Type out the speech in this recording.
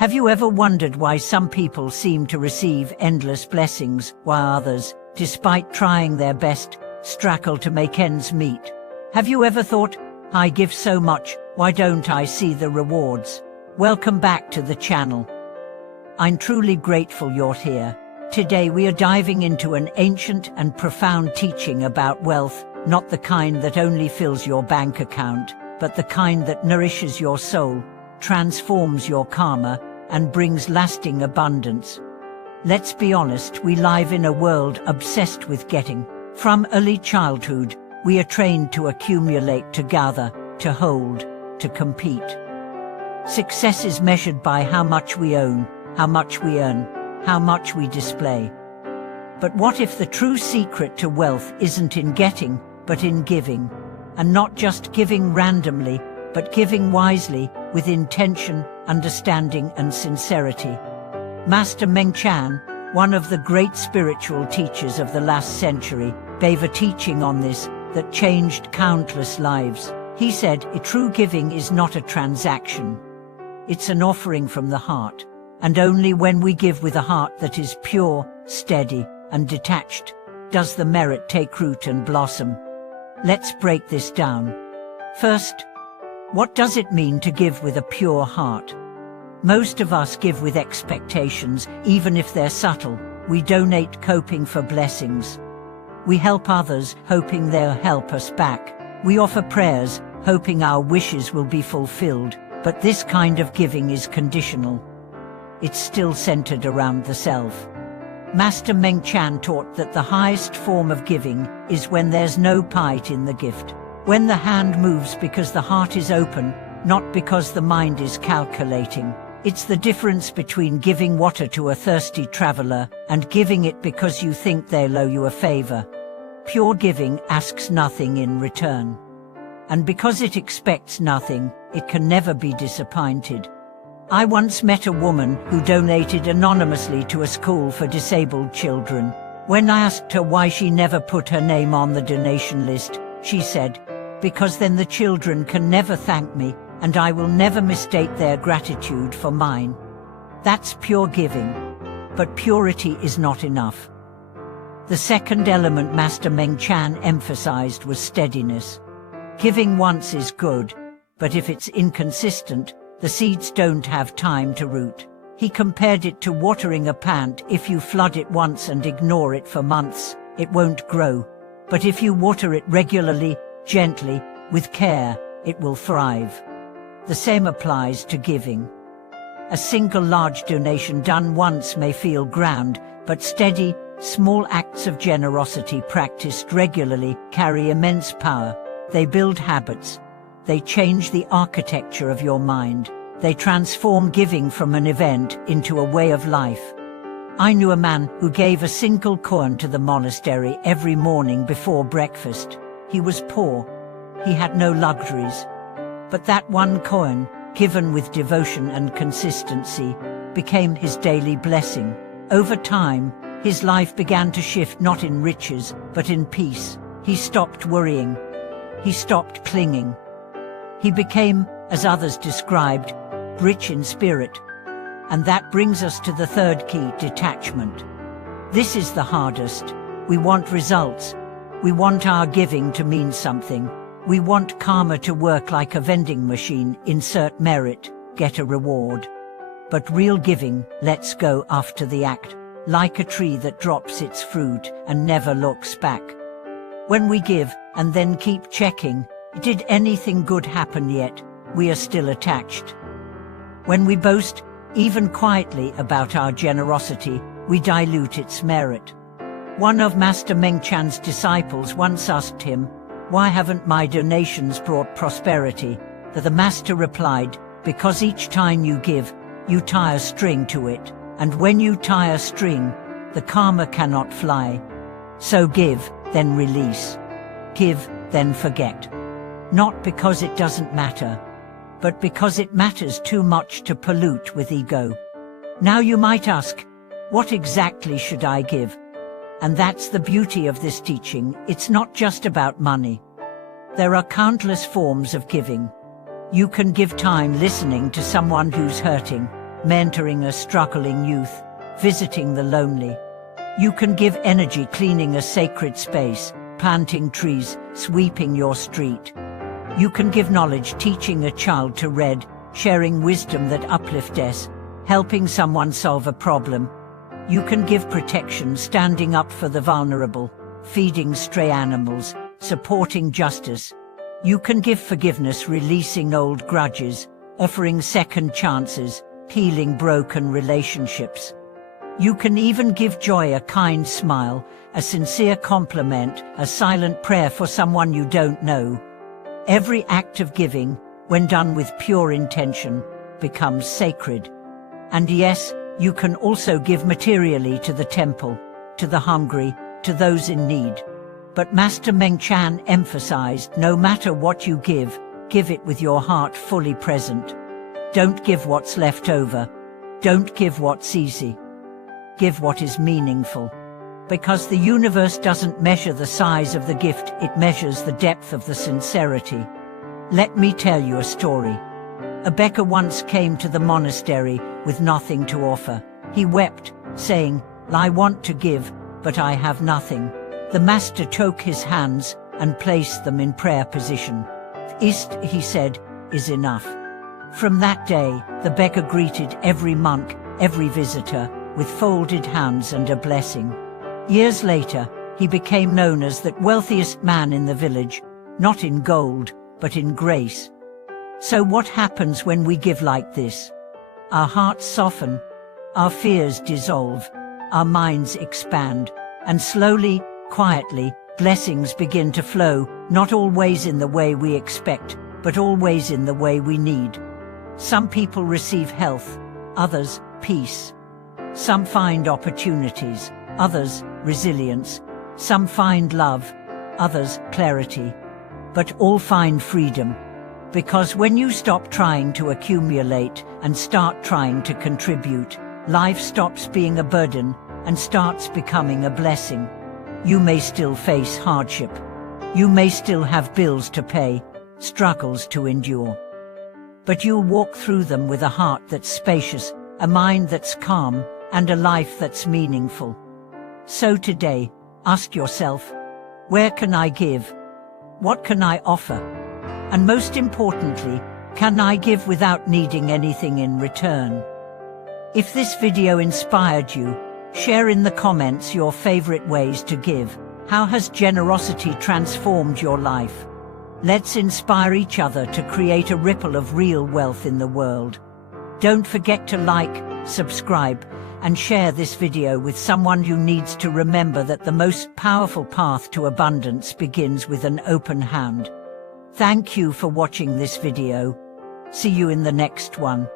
Have you ever wondered why some people seem to receive endless blessings, while others, despite trying their best, struggle to make ends meet? Have you ever thought, I give so much, why don't I see the rewards? Welcome back to the channel. I'm truly grateful you're here. Today we are diving into an ancient and profound teaching about wealth, not the kind that only fills your bank account, but the kind that nourishes your soul, transforms your karma, and brings lasting abundance. Let's be honest, we live in a world obsessed with getting. From early childhood, we are trained to accumulate, to gather, to hold, to compete. Success is measured by how much we own, how much we earn, how much we display. But what if the true secret to wealth isn't in getting, but in giving? And not just giving randomly, but giving wisely, with intention, understanding and sincerity. Master Mengchan, one of the great spiritual teachers of the last century, gave a teaching on this that changed countless lives. He said, true giving is not a transaction. It's an offering from the heart. And only when we give with a heart that is pure, steady, and detached, does the merit take root and blossom. Let's break this down. First, what does it mean to give with a pure heart? Most of us give with expectations, even if they're subtle. We donate hoping for blessings. We help others, hoping they'll help us back. We offer prayers, hoping our wishes will be fulfilled. But this kind of giving is conditional. It's still centered around the self. Master Mengchan taught that the highest form of giving is when there's no pride in the gift. When the hand moves because the heart is open, not because the mind is calculating. It's the difference between giving water to a thirsty traveler and giving it because you think they'll owe you a favor. Pure giving asks nothing in return. And because it expects nothing, it can never be disappointed. I once met a woman who donated anonymously to a school for disabled children. When I asked her why she never put her name on the donation list, she said, because then the children can never thank me, and I will never mistake their gratitude for mine. That's pure giving. But purity is not enough. The second element Master Mengchan emphasized was steadiness. Giving once is good, but if it's inconsistent, the seeds don't have time to root. He compared it to watering a plant. If you flood it once and ignore it for months, it won't grow. But if you water it regularly, gently, with care, it will thrive. The same applies to giving. A single large donation done once may feel grand, but steady, small acts of generosity practiced regularly carry immense power. They build habits. They change the architecture of your mind. They transform giving from an event into a way of life. I knew a man who gave a single coin to the monastery every morning before breakfast. He was poor. He had no luxuries. But that one coin, given with devotion and consistency, became his daily blessing. Over time, his life began to shift, not in riches, but in peace. He stopped worrying. He stopped clinging. He became, as others described, rich in spirit. And that brings us to the third key, detachment. This is the hardest. We want results. We want our giving to mean something. We want karma to work like a vending machine, insert merit, get a reward. But real giving lets go after the act, like a tree that drops its fruit and never looks back. When we give and then keep checking, did anything good happen yet, we are still attached. When we boast, even quietly, about our generosity, we dilute its merit. One of Master Mengchan's disciples once asked him, "Why haven't my donations brought prosperity?" The master replied, "Because each time you give, you tie a string to it, and when you tie a string, the karma cannot fly. So give, then release. Give, then forget." Not because it doesn't matter, but because it matters too much to pollute with ego. Now you might ask, what exactly should I give? And that's the beauty of this teaching. It's not just about money. There are countless forms of giving. You can give time listening to someone who's hurting, mentoring a struggling youth, visiting the lonely. You can give energy cleaning a sacred space, planting trees, sweeping your street. You can give knowledge teaching a child to read, sharing wisdom that uplifts us, helping someone solve a problem. You can give protection standing up for the vulnerable, feeding stray animals, supporting justice. You can give forgiveness releasing old grudges, offering second chances, healing broken relationships. You can even give joy a kind smile, a sincere compliment, a silent prayer for someone you don't know. Every act of giving, when done with pure intention, becomes sacred. And yes, you can also give materially to the temple, to the hungry, to those in need. But Master Mengchan emphasized, no matter what you give it with your heart fully present. Don't give what's left over. Don't give what's easy. Give what is meaningful. Because the universe doesn't measure the size of the gift, it measures the depth of the sincerity. Let me tell you a story. A beggar once came to the monastery with nothing to offer. He wept, saying, "I want to give, but I have nothing." The master took his hands and placed them in prayer position. "This," he said, "is enough." From that day, the beggar greeted every monk, every visitor, with folded hands and a blessing. Years later, he became known as the wealthiest man in the village, not in gold, but in grace. So what happens when we give like this? Our hearts soften, our fears dissolve, our minds expand, and slowly, quietly, blessings begin to flow, not always in the way we expect, but always in the way we need. Some people receive health, others peace. Some find opportunities, others resilience. Some find love, others clarity. But all find freedom. Because when you stop trying to accumulate and start trying to contribute, life stops being a burden and starts becoming a blessing. You may still face hardship. You may still have bills to pay, struggles to endure. But you'll walk through them with a heart that's spacious, a mind that's calm, and a life that's meaningful. So today, ask yourself, where can I give? What can I offer? And most importantly, can I give without needing anything in return? If this video inspired you, share in the comments your favorite ways to give. How has generosity transformed your life? Let's inspire each other to create a ripple of real wealth in the world. Don't forget to like, subscribe, and share this video with someone who needs to remember that the most powerful path to abundance begins with an open hand. Thank you for watching this video. See you in the next one.